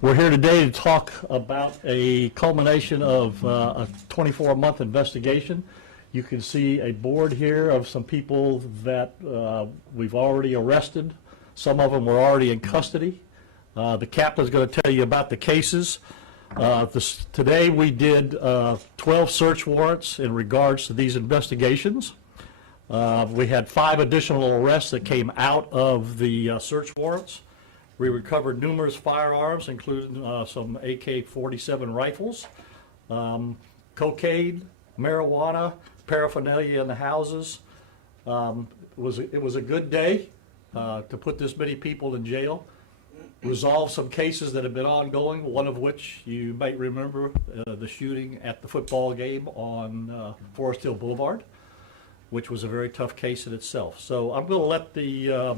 We're here today to talk about a culmination of a 24-month investigation. You can see a board here of some people that we've already arrested. Some of them were already in custody. The captain's going to tell you about the cases. Today we did 12 search warrants in regards to these investigations. We had 5 additional arrests that came out of the search warrants. We recovered numerous firearms, including some AK-47 rifles, cocaine, marijuana, paraphernalia in the houses. It was a good day to put this many people in jail. Resolve some cases that have been ongoing, one of which you might remember, the shooting at the football game on Forest Hill Boulevard, which was a very tough case in itself. So I'm going to let the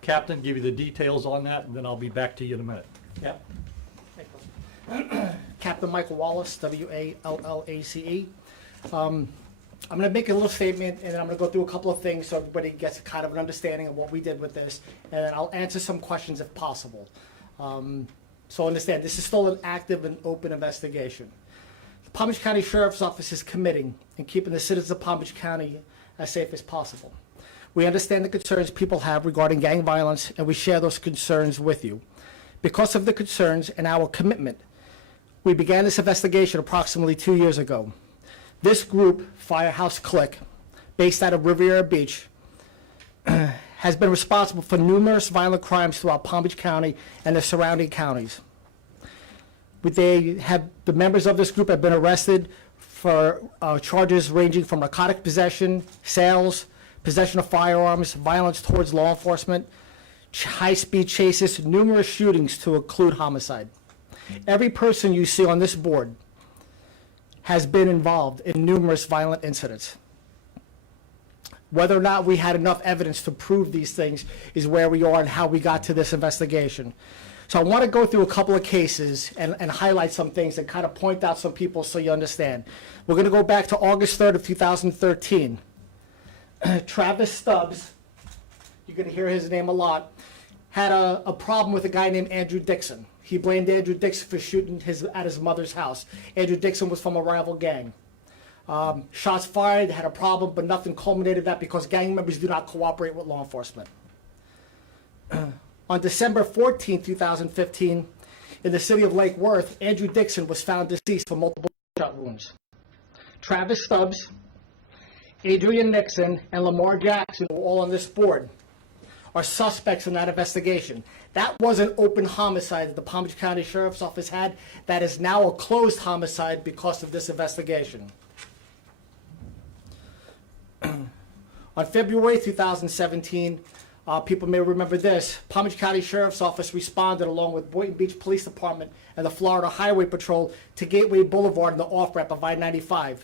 Captain give you the details on that, and then I'll be back to you in a minute. Yeah. Captain Michael Wallace, W-A-L-L-A-C-E. I'm going to make a little statement, and then I'm going to go through a couple of things so everybody gets kind of an understanding of what we did with this, and then I'll answer some questions if possible. So understand, this is still an active and open investigation. The Palm Beach County Sheriff's Office is committing and keeping the citizens of Palm Beach County as safe as possible. We understand the concerns people have regarding gang violence, and we share those concerns with you. Because of the concerns and our commitment, we began this investigation approximately 2 years ago. This group, Firehouse Clique, based out of Riviera Beach, has been responsible for numerous violent crimes throughout Palm Beach County and the surrounding counties. The members of this group have been arrested for charges ranging from narcotic possession, sales, possession of firearms, violence towards law enforcement, high-speed chases, numerous shootings to include homicide. Every person you see on this board has been involved in numerous violent incidents. Whether or not we had enough evidence to prove these things is where we are and how we got to this investigation. So I want to go through a couple of cases and highlight some things and kind of point out some people so you understand. We're going to go back to August 3rd of 2013. Travis Stubbs, you're going to hear his name a lot, had a problem with a guy named Andrew Dixon. He blamed Andrew Dixon for shooting at his mother's house. Andrew Dixon was from a rival gang. Shots fired, had a problem, but nothing culminated that because gang members do not cooperate with law enforcement. On December 14, 2015, in the city of Lake Worth, Andrew Dixon was found deceased from multiple gunshot wounds. Travis Stubbs, Adrian Nixon, and Lamar Jackson, who are all on this board, are suspects in that investigation. That was an open homicide that the Palm Beach County Sheriff's Office had. That is now a closed homicide because of this investigation. On February 2017, people may remember this, Palm Beach County Sheriff's Office responded along with Boynton Beach Police Department and the Florida Highway Patrol to Gateway Boulevard in the off-ramp of I-95,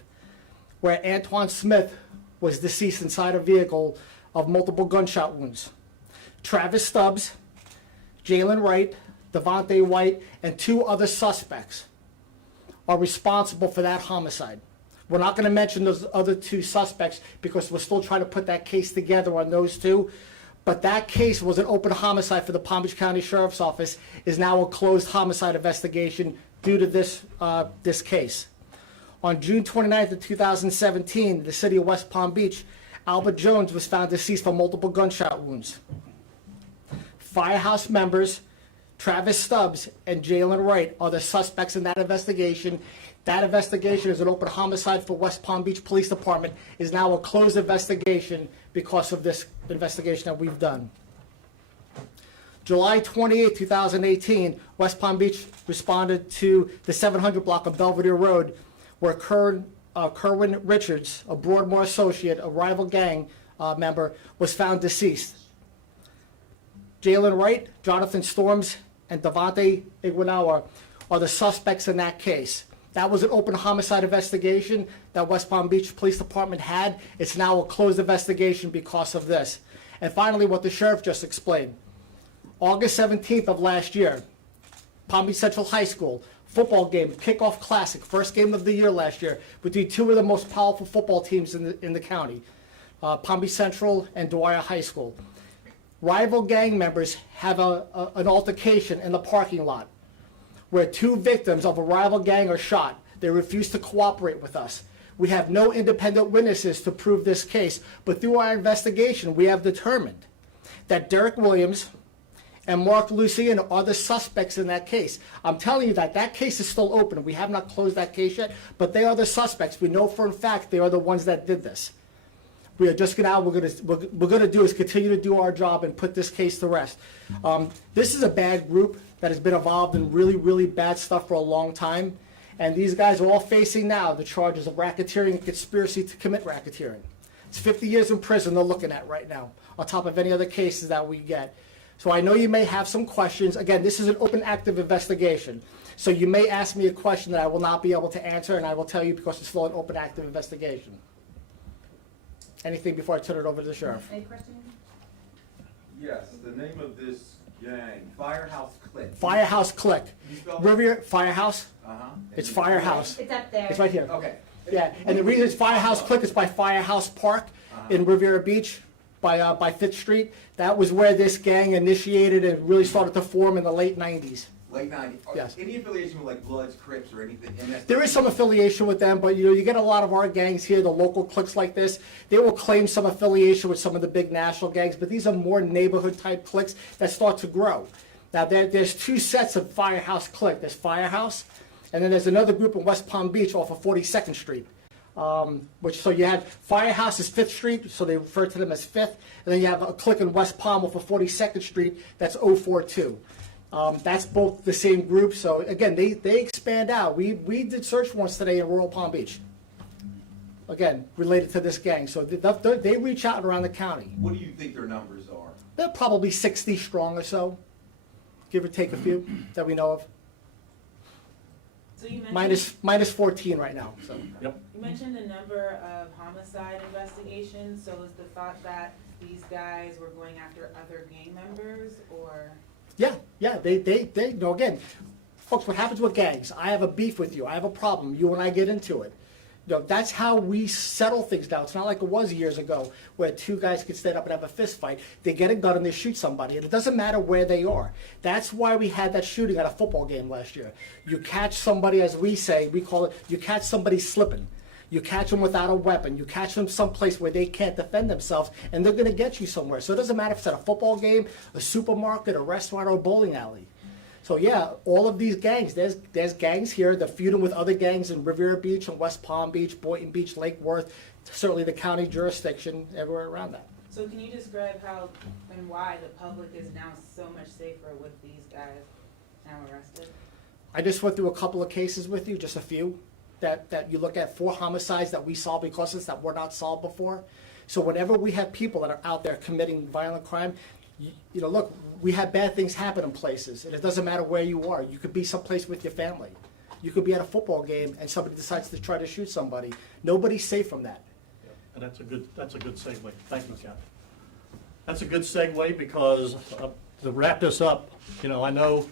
where Antoine Smith was deceased inside a vehicle of multiple gunshot wounds. Travis Stubbs, Jalen Wright, Devontae White, and 2 other suspects are responsible for that homicide. We're not going to mention those other 2 suspects because we're still trying to put that case together on those 2. But that case was an open homicide for the Palm Beach County Sheriff's Office, is now a closed homicide investigation due to this case. On June 29th of 2017, in the city of West Palm Beach, Albert Jones was found deceased from multiple gunshot wounds. Firehouse members Travis Stubbs and Jalen Wright are the suspects in that investigation. That investigation is an open homicide for West Palm Beach Police Department, is now a closed investigation because of this investigation that we've done. July 28, 2018, West Palm Beach responded to the 700 block of Belvedere Road, where Kerwin Richards, a Broadmoor associate, a rival gang member, was found deceased. Jalen Wright, Jonathan Storms, and Devontae Iguanawa are the suspects in that case. That was an open homicide investigation that West Palm Beach Police Department had. It's now a closed investigation because of this. And finally, what the sheriff just explained. August 17th of last year, Palm Beach Central High School, football game, kickoff classic, first game of the year last year, between 2 of the most powerful football teams in the county, Palm Beach Central and Dwyer High School. Rival gang members have an altercation in the parking lot. where 2 victims of a rival gang are shot. They refuse to cooperate with us. We have no independent witnesses to prove this case, but through our investigation, we have determined that Derek Williams and Mark Lucian are the suspects in that case. I'm telling you that that case is still open. We have not closed that case yet, but they are the suspects. We know for a fact they are the ones that did this. We are just gonna, we're gonna do is continue to do our job and put this case to rest. This is a bad group that has been involved in really, really bad stuff for a long time. And these guys are all facing now the charges of racketeering and conspiracy to commit racketeering. It's 50 years in prison they're looking at right now, on top of any other cases that we get. So I know you may have some questions. Again, this is an open, active investigation. So you may ask me a question that I will not be able to answer, and I will tell you because it's still an open, active investigation. Anything before I turn it over to the sheriff? Any questions? Yes, the name of this gang, Firehouse Click. Firehouse Click. You spell it? Riviera, Firehouse? Uh-huh. It's Firehouse. It's up there. It's right here. Okay. Yeah, and the reason it's Firehouse Click is by Firehouse Park in Riviera Beach by 5th Street. That was where this gang initiated and really started to form in the late 90s. Late 90s. Yes. Any affiliation with like Bloods, Crips, or anything? There is some affiliation with them, but you get a lot of our gangs here, the local cliques like this, they will claim some affiliation with some of the big national gangs, but these are more neighborhood type cliques that start to grow. Now there's 2 sets of Firehouse Clique. There's Firehouse, and then there's another group in West Palm Beach off of 42nd Street. So you have Firehouse is 5th Street, so they refer to them as 5th, and then you have a clique in West Palm off of 42nd Street, that's 042. That's both the same group, so again, they expand out. We did search warrants today in rural Palm Beach, again, related to this gang, so they reach out around the county. What do you think their numbers are? They're probably 60 strong or so, give or take a few that we know of. So you mentioned, Minus 14 right now, so. Yep. you mentioned a number of homicide investigations, so is the thought that these guys were going after other gang members, or? Yeah, they know, again, folks, what happens with gangs, I have a beef with you, I have a problem, you and I get into it. That's how we settle things now. It's not like it was years ago where 2 guys could stand up and have a fist fight. They get a gun and they shoot somebody, and it doesn't matter where they are. That's why we had that shooting at a football game last year. You catch somebody, as we say, we call it, you catch somebody slipping. You catch them without a weapon. You catch them someplace where they can't defend themselves, and they're going to get you somewhere. So it doesn't matter if it's at a football game, a supermarket, a restaurant, or a bowling alley. So yeah, all of these gangs, there's gangs here that feuding with other gangs in Riviera Beach and West Palm Beach, Boynton Beach, Lake Worth, certainly the county jurisdiction, everywhere around that. So can you describe how and why the public is now so much safer with these guys now arrested? I just went through a couple of cases with you, just a few, that you look at 4 homicides that we solved because of this that were not solved before. So whenever we have people that are out there committing violent crime, look, we have bad things happen in places, and it doesn't matter where you are. You could be someplace with your family. You could be at a football game, and somebody decides to try to shoot somebody. Nobody's safe from that. And that's a good segue. Thank you, Captain. That's a good segue because to wrap this up, I know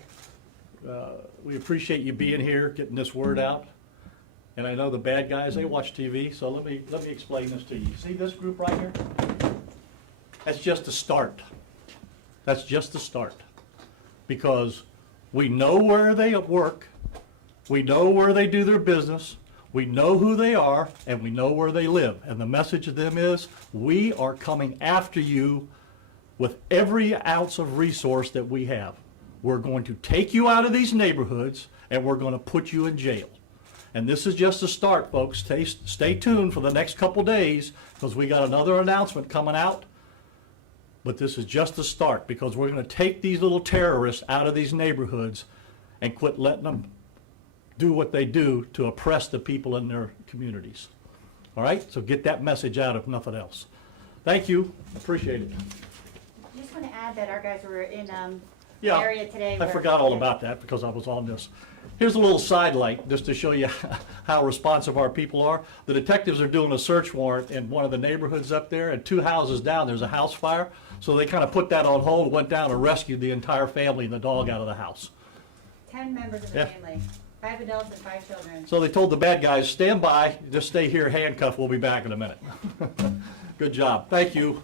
we appreciate you being here, getting this word out. And I know the bad guys, they watch TV, so let me explain this to you. See this group right here? That's just a start. That's just a start. Because we know where they work, we know where they do their business, we know who they are, and we know where they live. And the message to them is, we are coming after you with every ounce of resource that we have. We're going to take you out of these neighborhoods, and we're going to put you in jail. And this is just a start, folks. Stay tuned for the next couple days, because we got another announcement coming out. But this is just a start, because we're going to take these little terrorists out of these neighborhoods and quit letting them do what they do to oppress the people in their communities. All right? So get that message out if nothing else. Thank you. Appreciate it. I just want to add that our guys were in the Yeah, area today. I forgot all about that because I was on this. Here's a little sidelight just to show you how responsive our people are. The detectives are doing a search warrant in one of the neighborhoods up there, and 2 houses down, there's a house fire. So they kind of put that on hold, went down and rescued the entire family and the dog out of the house. 10 members of the Yeah. family, 5 adults and 5 children. So they told the bad guys, stand by, just stay here handcuffed, we'll be back in a minute. Good job. Thank you.